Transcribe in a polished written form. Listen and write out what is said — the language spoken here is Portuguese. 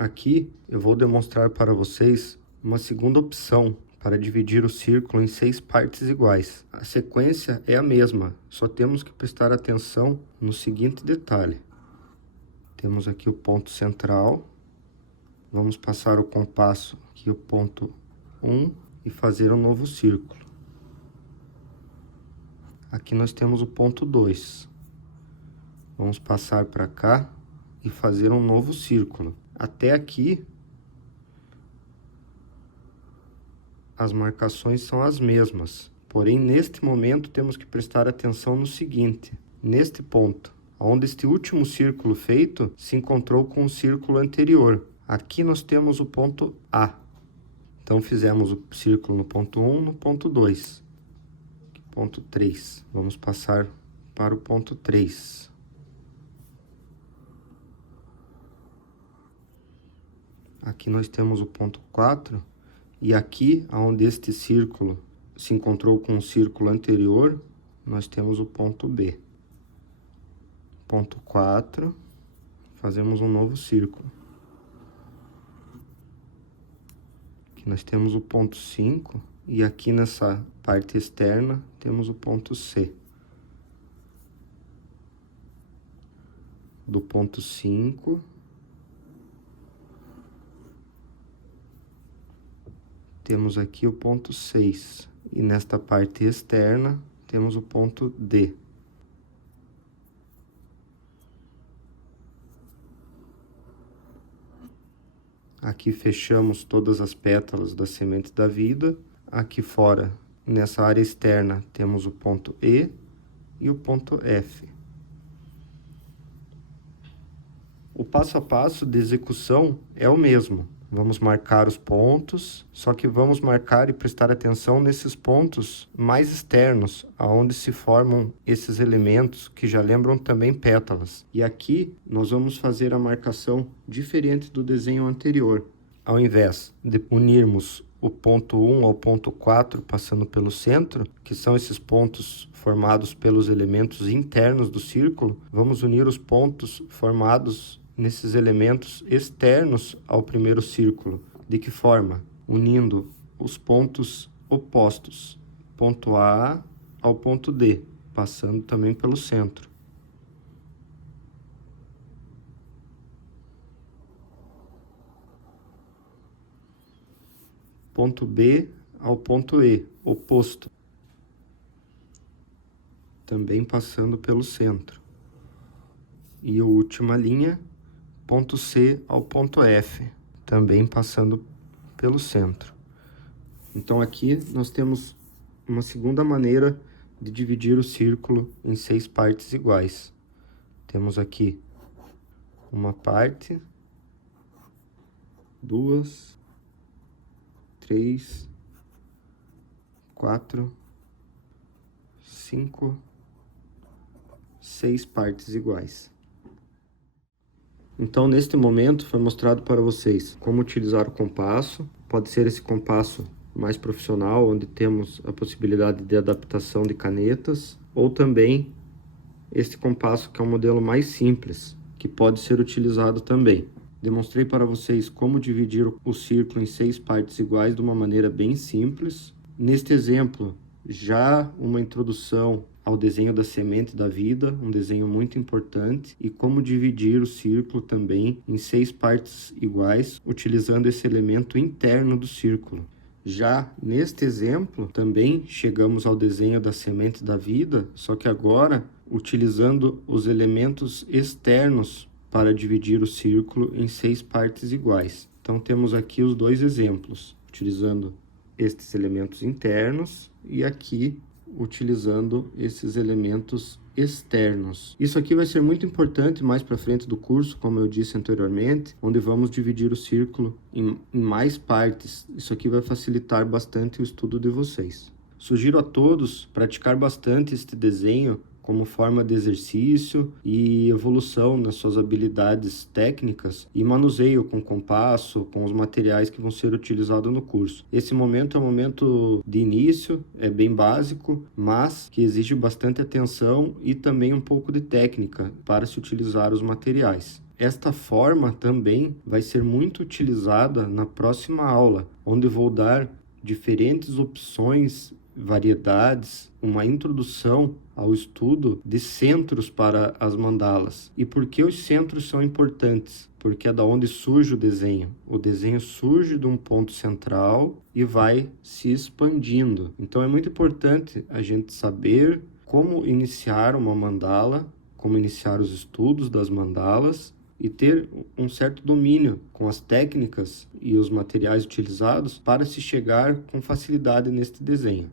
Aqui eu vou demonstrar para vocês uma segunda opção para dividir o círculo em 6 partes iguais. A sequência é a mesma, só temos que prestar atenção no seguinte detalhe. Temos aqui o ponto central, vamos passar o compasso aqui o ponto 1 e fazer um novo círculo. Aqui nós temos o ponto 2. Vamos passar para cá e fazer um novo círculo. Até aqui, as marcações são as mesmas. Porém, neste momento, temos que prestar atenção no seguinte. Neste ponto, onde este último círculo feito se encontrou com o círculo anterior. Aqui nós temos o ponto A. Então, fizemos o círculo no ponto 1, no ponto 2. Ponto 3. Vamos passar para o ponto 3. Aqui nós temos o ponto 4, e aqui, onde este círculo se encontrou com o círculo anterior, nós temos o ponto B. Ponto 4, fazemos um novo círculo. Aqui nós temos o ponto 5, e aqui nessa parte externa temos o ponto C. Do ponto 5... temos aqui o ponto 6, e nesta parte externa temos o ponto D. Aqui fechamos todas as pétalas da semente da vida. Aqui fora, nessa área externa, temos o ponto E e o ponto F. O passo a passo de execução é o mesmo. Vamos marcar os pontos, só que vamos marcar e prestar atenção nesses pontos mais externos, aonde se formam esses elementos que já lembram também pétalas. E aqui nós vamos fazer a marcação diferente do desenho anterior. Ao invés de unirmos o ponto 1 ao ponto 4 passando pelo centro, que são esses pontos formados pelos elementos internos do círculo, vamos unir os pontos formados nesses elementos externos ao primeiro círculo. De que forma? Unindo os pontos opostos, ponto A ao ponto D, passando também pelo centro. Ponto B ao ponto E, oposto, também passando pelo centro. E a última linha, ponto C ao ponto F, também passando pelo centro. Então aqui nós temos uma segunda maneira de dividir o círculo em 6 partes iguais. Temos aqui uma parte, 2, 3, 4, 5, 6 partes iguais. Então, neste momento, foi mostrado para vocês como utilizar o compasso. Pode ser esse compasso mais profissional, onde temos a possibilidade de adaptação de canetas, ou também este compasso que é um modelo mais simples, que pode ser utilizado também. Demonstrei para vocês como dividir o círculo em 6 partes iguais de uma maneira bem simples. Neste exemplo, já uma introdução ao desenho da semente da vida, um desenho muito importante, e como dividir o círculo também em 6 partes iguais, utilizando esse elemento interno do círculo. Já neste exemplo, também chegamos ao desenho da semente da vida, só que agora utilizando os elementos externos para dividir o círculo em 6 partes iguais. Então temos aqui os dois exemplos, utilizando estes elementos internos e aqui utilizando esses elementos externos. Isso aqui vai ser muito importante mais para frente do curso, como eu disse anteriormente, onde vamos dividir o círculo em mais partes. Isso aqui vai facilitar bastante o estudo de vocês. Sugiro a todos praticar bastante este desenho como forma de exercício e evolução nas suas habilidades técnicas e manuseio com compasso, com os materiais que vão ser utilizados no curso. Esse momento é um momento de início, é bem básico, mas que exige bastante atenção e também um pouco de técnica para se utilizar os materiais. Esta forma também vai ser muito utilizada na próxima aula, onde vou dar diferentes opções, variedades, uma introdução ao estudo de centros para as mandalas. E por que os centros são importantes? Porque é da onde surge o desenho. O desenho surge de um ponto central e vai se expandindo. Então é muito importante a gente saber como iniciar uma mandala, como iniciar os estudos das mandalas e ter um certo domínio com as técnicas e os materiais utilizados para se chegar com facilidade neste desenho.